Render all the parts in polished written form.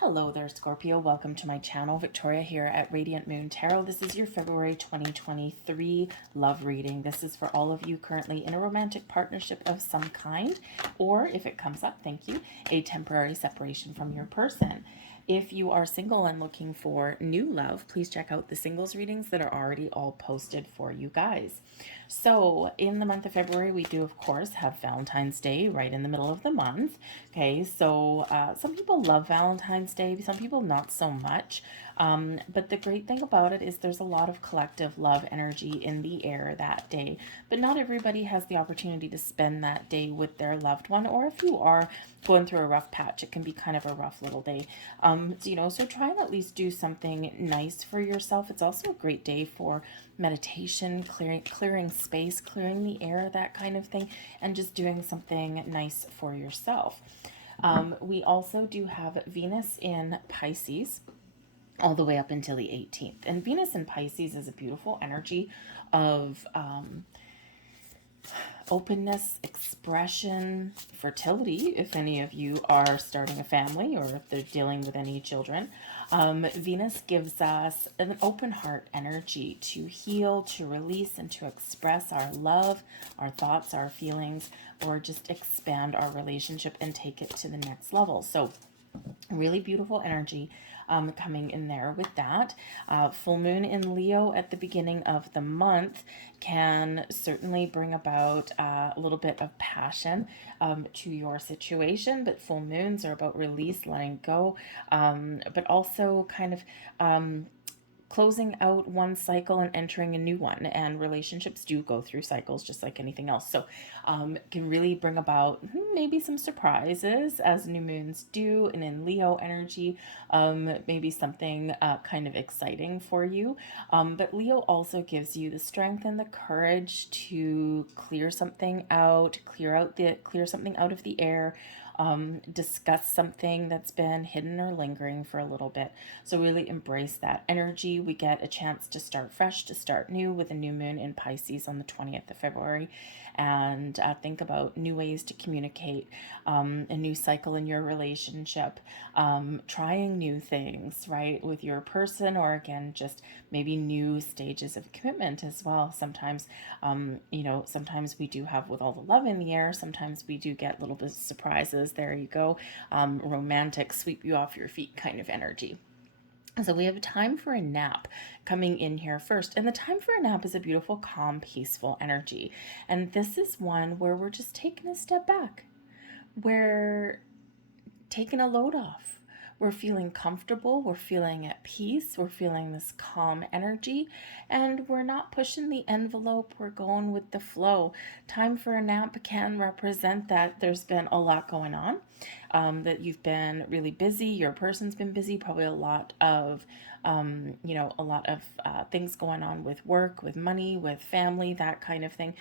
Hello there, Scorpio. Welcome to my channel. Victoria here at Radiant Moon Tarot. This is your February 2023 love reading. This is for all of you currently in a romantic partnership of some kind, or if it comes up, thank you, a temporary separation from your person. If you are single and looking for new love, please check out the singles readings that are already all posted for you guys. So in the month of February, we do, of course, have Valentine's Day right in the middle of the month. Okay, so some people love Valentine's Day, some people not so much. But the great thing about it is there's a lot of collective love energy in the air that day. But not everybody has the opportunity to spend that day with their loved one, or if you are going through a rough patch, it can be kind of a rough little day. So try and at least do something nice for yourself. It's also a great day for meditation, clearing space, clearing the air, that kind of thing, and just doing something nice for yourself. We also do have Venus in Pisces all the way up until the 18th. And Venus in Pisces is a beautiful energy of openness, expression, fertility, if any of you are starting a family or if they're dealing with any children. Venus gives us an open heart energy to heal, to release, and to express our love, our thoughts, our feelings, or just expand our relationship and take it to the next level. So really beautiful energy coming in there with that. Full moon in Leo at the beginning of the month can certainly bring about a little bit of passion to your situation, but full moons are about release, letting go, but also kind of closing out one cycle and entering a new one. And relationships do go through cycles just like anything else. So can really bring about maybe some surprises as new moons do. And in Leo energy, maybe something kind of exciting for you. But Leo also gives you the strength and the courage to clear something out, clear something out of the air. Discuss something that's been hidden or lingering for a little bit. So really embrace that energy. We get a chance to start fresh, to start new with a new moon in Pisces on the 20th of February. And think about new ways to communicate, a new cycle in your relationship, trying new things, right, with your person, or again, just maybe new stages of commitment as well. Sometimes, sometimes we do have, with all the love in the air, sometimes we do get little bit of surprises. There you go. Romantic, sweep you off your feet kind of energy. So we have time for a nap coming in here first. And the time for a nap is a beautiful, calm, peaceful energy. And this is one where we're just taking a step back. We're taking a load off. We're feeling comfortable. We're feeling at peace. We're feeling this calm energy. And we're not pushing the envelope. We're going with the flow. Time for a nap can represent that there's been a lot going on, that you've been really busy. Your person's been busy. Probably a lot of things going on with work, with money, with family, that kind of thing.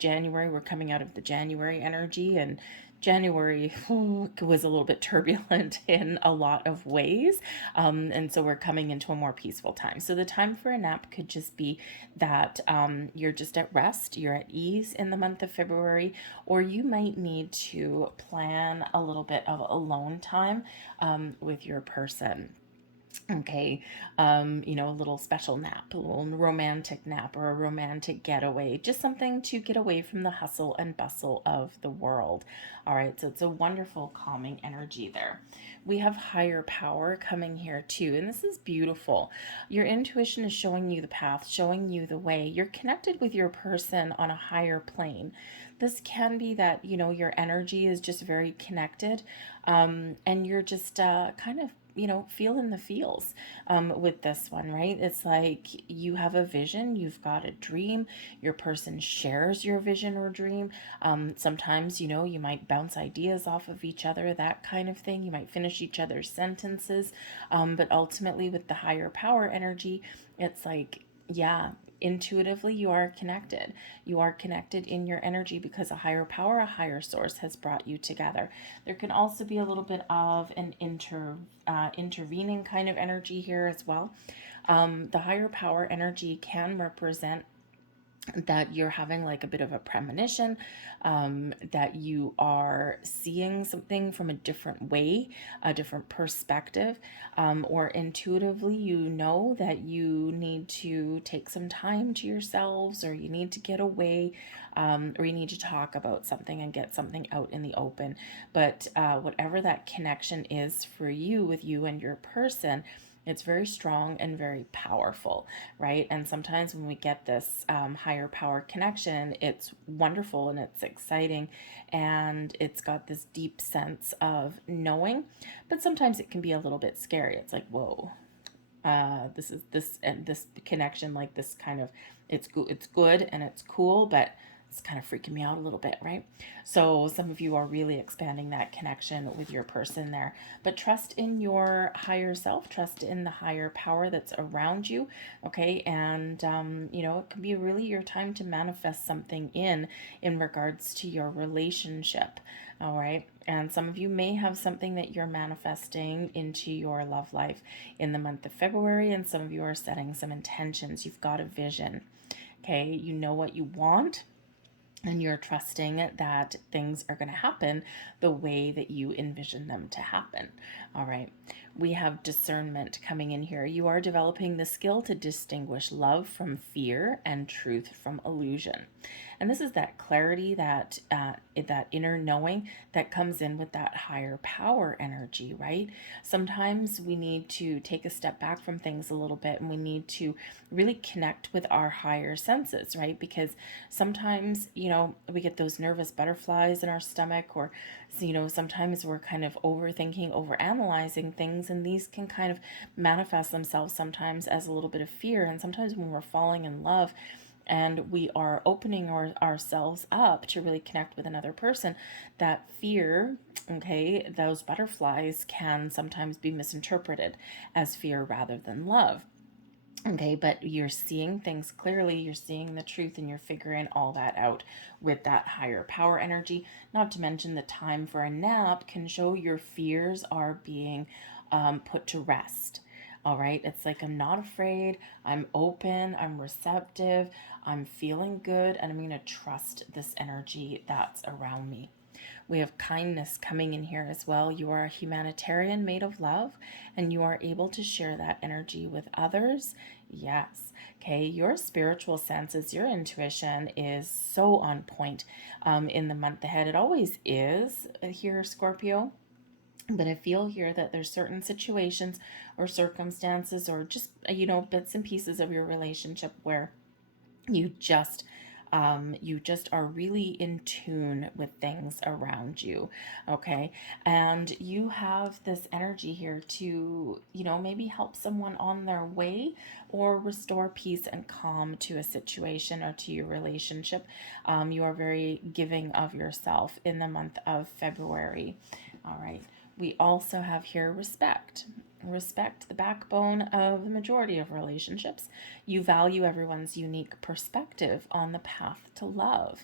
January, we're coming out of the January energy, and January was a little bit turbulent in a lot of ways. And so we're coming into a more peaceful time. So the time for a nap could just be that you're just at rest, you're at ease in the month of February, or you might need to plan a little bit of alone time with your person. Okay, a little special nap, a little romantic nap, or a romantic getaway, just something to get away from the hustle and bustle of the world. All right, so it's a wonderful calming energy there. We have higher power coming here too, and this is beautiful. Your intuition is showing you the path, showing you the way. You're connected with your person on a higher plane. This can be that, your energy is just very connected, and you're just kind of feeling the feels with this one, right? It's like you have a vision, you've got a dream, your person shares your vision or dream. Sometimes, you might bounce ideas off of each other, that kind of thing. You might finish each other's sentences. But ultimately, with the higher power energy, it's like, yeah, intuitively you are connected. You are connected in your energy because a higher power, a higher source has brought you together. There can also be a little bit of an intervening kind of energy here as well. The higher power energy can represent that you're having like a bit of a premonition, that you are seeing something from a different way, a different perspective, or intuitively you know that you need to take some time to yourselves, or you need to get away, or you need to talk about something and get something out in the open. But whatever that connection is for you with you and your person, it's very strong and very powerful, right? And sometimes when we get this higher power connection, it's wonderful and it's exciting and it's got this deep sense of knowing. But sometimes it can be a little bit scary. It's like, whoa, this is this and this connection, like this kind of, it's good and it's cool, but it's kind of freaking me out a little bit, right? So some of you are really expanding that connection with your person there. But trust in your higher self, trust in the higher power that's around you, okay? And, it can be really your time to manifest something in regards to your relationship, all right? And some of you may have something that you're manifesting into your love life in the month of February, and some of you are setting some intentions. You've got a vision, okay? You know what you want, and you're trusting that things are going to happen the way that you envision them to happen. All right. We have discernment coming in here. You are developing the skill to distinguish love from fear and truth from illusion. And this is that clarity, that inner knowing that comes in with that higher power energy, right? Sometimes we need to take a step back from things a little bit, and we need to really connect with our higher senses, right? Because sometimes, we get those nervous butterflies in our stomach, or, sometimes we're kind of overthinking, overanalyzing things, and these can kind of manifest themselves sometimes as a little bit of fear. And sometimes when we're falling in love, and we are opening ourselves up to really connect with another person, that fear, okay, those butterflies can sometimes be misinterpreted as fear rather than love. Okay, but you're seeing things clearly, you're seeing the truth, and you're figuring all that out with that higher power energy. Not to mention, the time for a nap can show your fears are being put to rest. All right, it's like, I'm not afraid, I'm open, I'm receptive, I'm feeling good, and I'm going to trust this energy that's around me. We have kindness coming in here as well. You are a humanitarian made of love, and you are able to share that energy with others. Yes. Okay. Your spiritual senses, your intuition is so on point in the month ahead. It always is here, Scorpio. But I feel here that there's certain situations or circumstances, or just, bits and pieces of your relationship where you just you just are really in tune with things around you, okay? And you have this energy here to, maybe help someone on their way, or restore peace and calm to a situation or to your relationship. You are very giving of yourself in the month of February. All right. We also have here respect. Respect, the backbone of the majority of relationships. You value everyone's unique perspective on the path to love.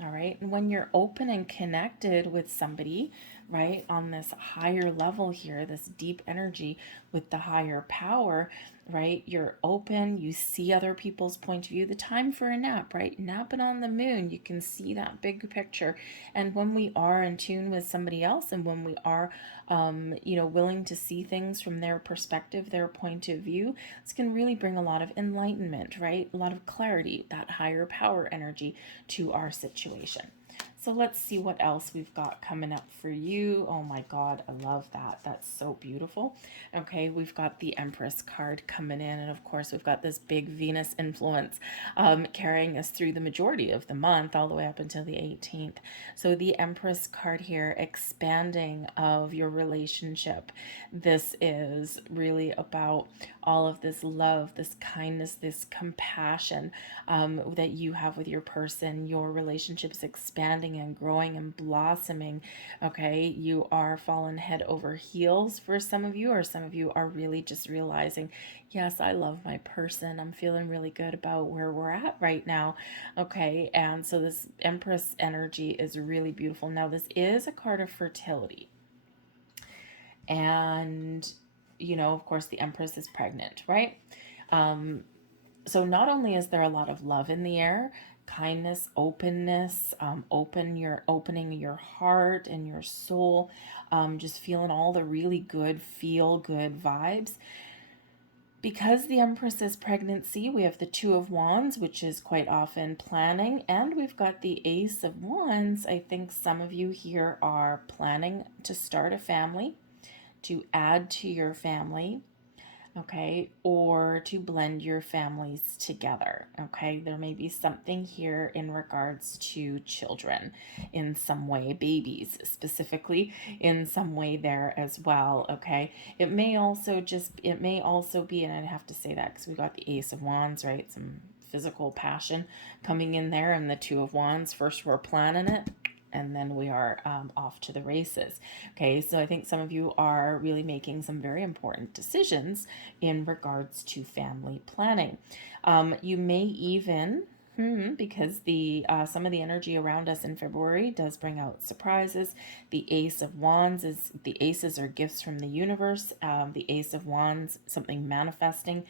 All right. And when you're open and connected with somebody, right, on this higher level here, this deep energy with the higher power, right, you're open, you see other people's point of view. The time for a nap, right? Napping on the moon, you can see that big picture. And when we are in tune with somebody else, and when we are, willing to see things from their perspective, their point of view, this can really bring a lot of enlightenment, right? A lot of clarity, that higher power energy to our situation. So let's see what else we've got coming up for you. Oh my God, I love that. That's so beautiful. Okay, we've got the Empress card coming in. And of course, we've got this big Venus influence carrying us through the majority of the month, all the way up until the 18th. So the Empress card here, expanding of your relationship. This is really about all of this love, this kindness, this compassion that you have with your person. Your relationship is expanding and growing and blossoming. Okay, you are fallen head over heels for some of you, or some of you are really just realizing, yes, I love my person. I'm feeling really good about where we're at right now. Okay, and so this Empress energy is really beautiful. Now, this is a card of fertility. And, of course, the Empress is pregnant, right? So not only is there a lot of love in the air, kindness, openness, opening your heart and your soul, just feeling all the really good, feel good vibes. Because the Empress is pregnancy, we have the Two of Wands, which is quite often planning, and we've got the Ace of Wands. I think some of you here are planning to start a family, to add to your family, okay, or to blend your families together, okay? There may be something here in regards to children in some way, babies specifically in some way there as well, okay? It may also be, and I'd have to say that because we got the Ace of Wands, right? Some physical passion coming in there, and the Two of Wands. First, we're planning it, and then we are off to the races. Okay, so I think some of you are really making some very important decisions in regards to family planning. You may even because the some of the energy around us in February does bring out surprises. The Ace of Wands is the aces are gifts from the universe. The Ace of Wands, something manifesting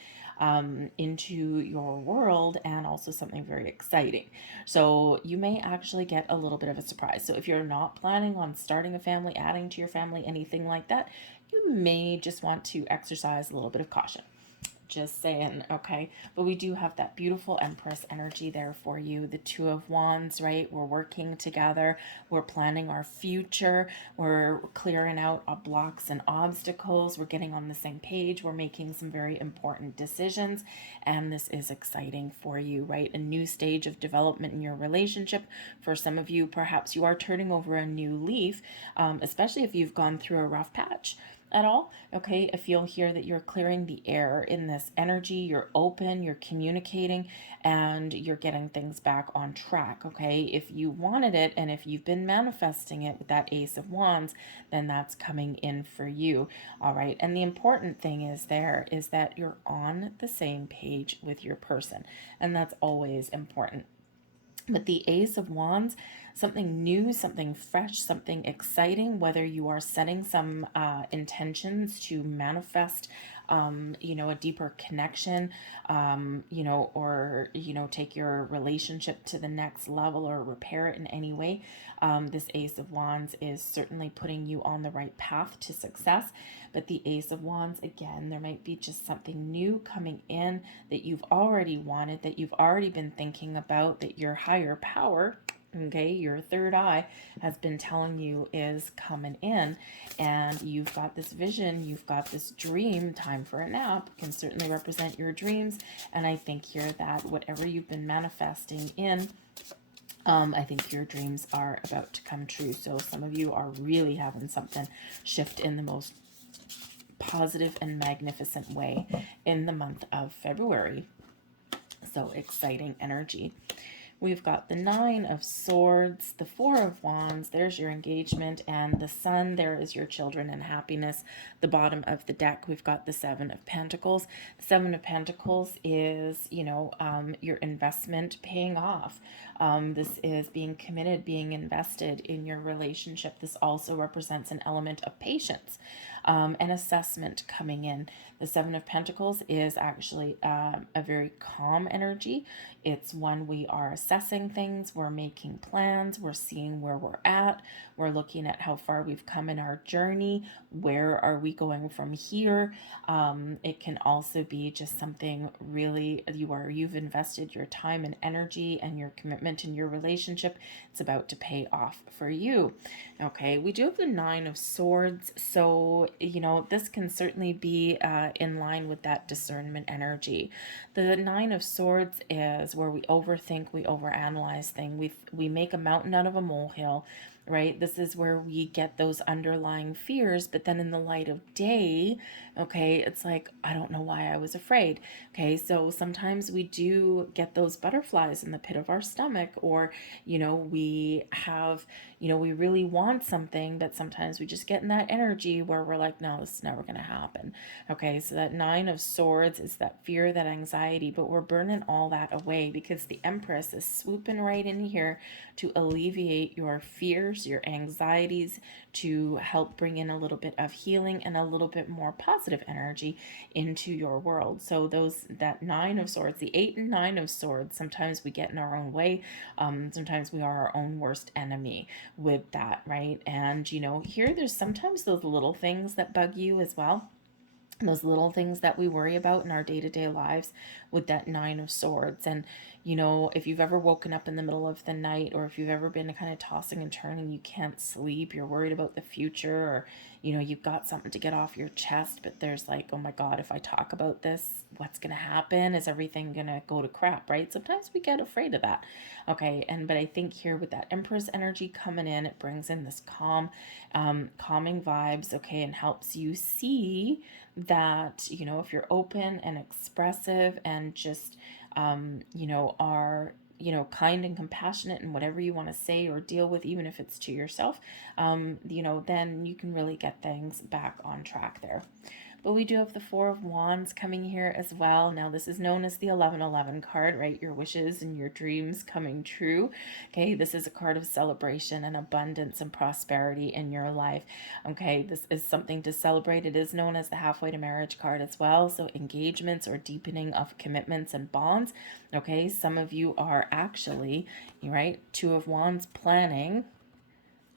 into your world, and also something very exciting. So you may actually get a little bit of a surprise. So if you're not planning on starting a family, adding to your family, anything like that, you may just want to exercise a little bit of caution. Just saying, okay? But we do have that beautiful Empress energy there for you. The Two of Wands, right? We're working together. We're planning our future. We're clearing out blocks and obstacles. We're getting on the same page. We're making some very important decisions. And this is exciting for you, right? A new stage of development in your relationship. For some of you, perhaps you are turning over a new leaf, especially if you've gone through a rough patch at all. Okay, I feel here that you're clearing the air in this energy. You're open, you're communicating, and you're getting things back on track. Okay, if you wanted it and if you've been manifesting it with that Ace of Wands, then that's coming in for you. All right, and the important thing is that you're on the same page with your person, and that's always important. But the Ace of Wands, something new, something fresh, something exciting, whether you are setting some intentions to manifest, a deeper connection, or take your relationship to the next level or repair it in any way. This Ace of Wands is certainly putting you on the right path to success. But the Ace of Wands, again, there might be just something new coming in that you've already wanted, that you've already been thinking about, that your higher power, okay, your third eye, has been telling you is coming in. And you've got this vision, you've got this dream. Time for a nap can certainly represent your dreams. And I think here that whatever you've been manifesting in, I think your dreams are about to come true. So some of you are really having something shift in the most positive and magnificent way in the month of February. So exciting energy. We've got the Nine of Swords, the Four of Wands, there's your engagement, and the Sun, there is your children and happiness. The bottom of the deck, we've got the Seven of Pentacles. The Seven of Pentacles is, your investment paying off. This is being committed, being invested in your relationship. This also represents an element of patience, an assessment coming in. The Seven of Pentacles is actually a very calm energy. It's when we are assessing things, we're making plans, we're seeing where we're at, we're looking at how far we've come in our journey, where are we going from here. It can also be just something really, you've invested your time and energy and your commitment in your relationship. It's about to pay off for you. Okay, we do have the Nine of Swords, so this can certainly be in line with that discernment energy. The Nine of Swords is where we overthink, we overanalyze things, we make a mountain out of a molehill, right? This is where we get those underlying fears, but then in the light of day, okay, it's like, I don't know why I was afraid. Okay, so sometimes we do get those butterflies in the pit of our stomach, or, we have, we really want something, but sometimes we just get in that energy where we're like, no, this is never going to happen. Okay, so that Nine of Swords is that fear, that anxiety, but we're burning all that away because the Empress is swooping right in here to alleviate your fear, fears, your anxieties, to help bring in a little bit of healing and a little bit more positive energy into your world. So that Nine of Swords, the Eight and Nine of Swords, sometimes we get in our own way. Sometimes we are our own worst enemy with that, right? And here there's sometimes those little things that bug you as well, those little things that we worry about in our day-to-day lives with that Nine of Swords. And if you've ever woken up in the middle of the night, or if you've ever been kind of tossing and turning, you can't sleep, you're worried about the future, or you've got something to get off your chest, but there's like, oh my God, if I talk about this, what's gonna happen? Is everything gonna go to crap, right? Sometimes we get afraid of that. Okay, but I think here with that Empress energy coming in, it brings in this calming vibes, okay, and helps you see that, if you're open and expressive and just, are, kind and compassionate in whatever you want to say or deal with, even if it's to yourself, then you can really get things back on track there. But we do have the Four of Wands coming here as well. Now, this is known as the 1111 card, right? Your wishes and your dreams coming true. Okay, this is a card of celebration and abundance and prosperity in your life. Okay, this is something to celebrate. It is known as the halfway to marriage card as well. So engagements or deepening of commitments and bonds. Okay, some of you are actually, right, Two of Wands, planning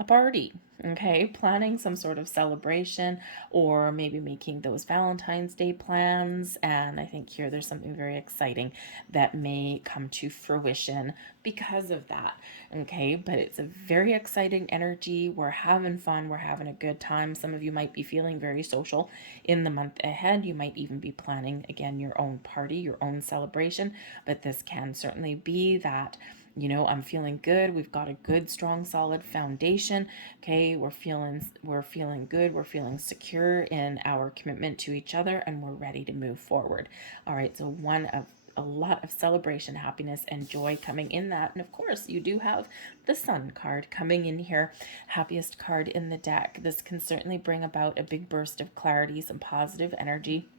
a party, okay, planning some sort of celebration, or maybe making those Valentine's Day plans. And I think here there's something very exciting that may come to fruition because of that. Okay, but it's a very exciting energy. We're having fun, we're having a good time. Some of you might be feeling very social in the month ahead. You might even be planning, again, your own party, your own celebration, but this can certainly be that. I'm feeling good. We've got a good, strong, solid foundation. Okay, we're feeling good. We're feeling secure in our commitment to each other, and we're ready to move forward. All right, so a lot of celebration, happiness, and joy coming in that. And of course, you do have the Sun card coming in here, happiest card in the deck. This can certainly bring about a big burst of clarity, some positive energy.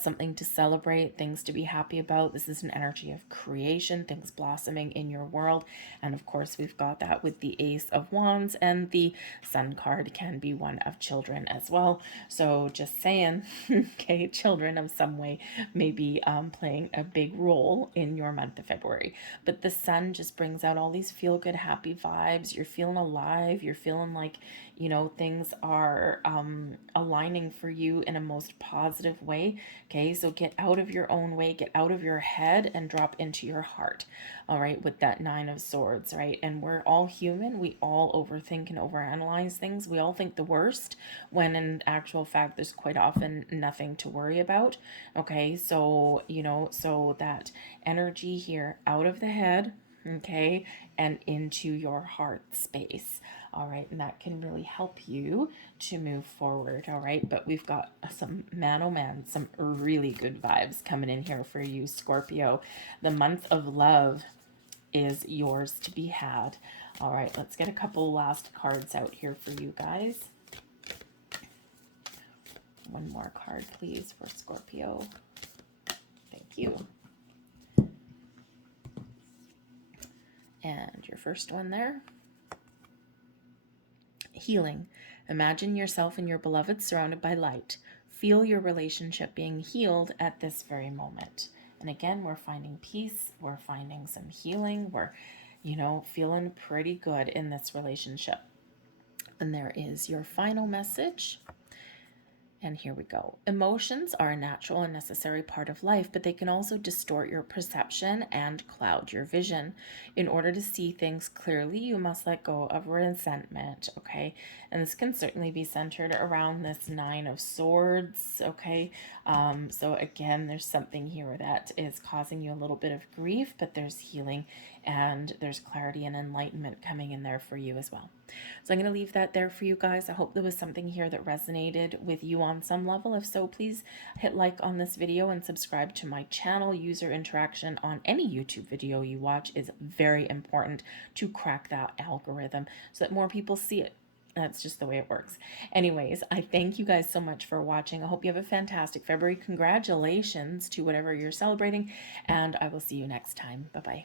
Something to celebrate, things to be happy about. This is an energy of creation, things blossoming in your world. And of course, we've got that with the Ace of Wands, and the Sun card can be one of children as well. So just saying, okay, children of some way may be playing a big role in your month of February. But the Sun just brings out all these feel good, happy vibes. You're feeling alive. You're feeling like, things are aligning for you in a most positive way. Okay, so get out of your own way, get out of your head, and drop into your heart. All right, with that Nine of Swords, right? And we're all human. We all overthink and overanalyze things. We all think the worst, when in actual fact, there's quite often nothing to worry about. Okay, so, so that energy here, out of the head, okay, and into your heart space. All right, and that can really help you to move forward. All right, but we've got some, man oh man, some really good vibes coming in here for you, Scorpio. The month of love is yours to be had. All right, let's get a couple last cards out here for you guys. One more card, please, for Scorpio. Thank you. And your first one there. Healing. Imagine yourself and your beloved surrounded by light. Feel your relationship being healed at this very moment. And again, we're finding peace. We're finding some healing. We're, feeling pretty good in this relationship. And there is your final message. And here we go. Emotions are a natural and necessary part of life, but they can also distort your perception and cloud your vision. In order to see things clearly, you must let go of resentment, okay? And this can certainly be centered around this Nine of Swords, okay? So again, there's something here that is causing you a little bit of grief, but there's healing and there's clarity and enlightenment coming in there for you as well. So I'm going to leave that there for you guys. I hope there was something here that resonated with you on some level. If so, please hit like on this video and subscribe to my channel. User interaction on any YouTube video you watch is very important to crack that algorithm so that more people see it. That's just the way it works. Anyways, I thank you guys so much for watching. I hope you have a fantastic February. Congratulations to whatever you're celebrating, and I will see you next time. Bye-bye.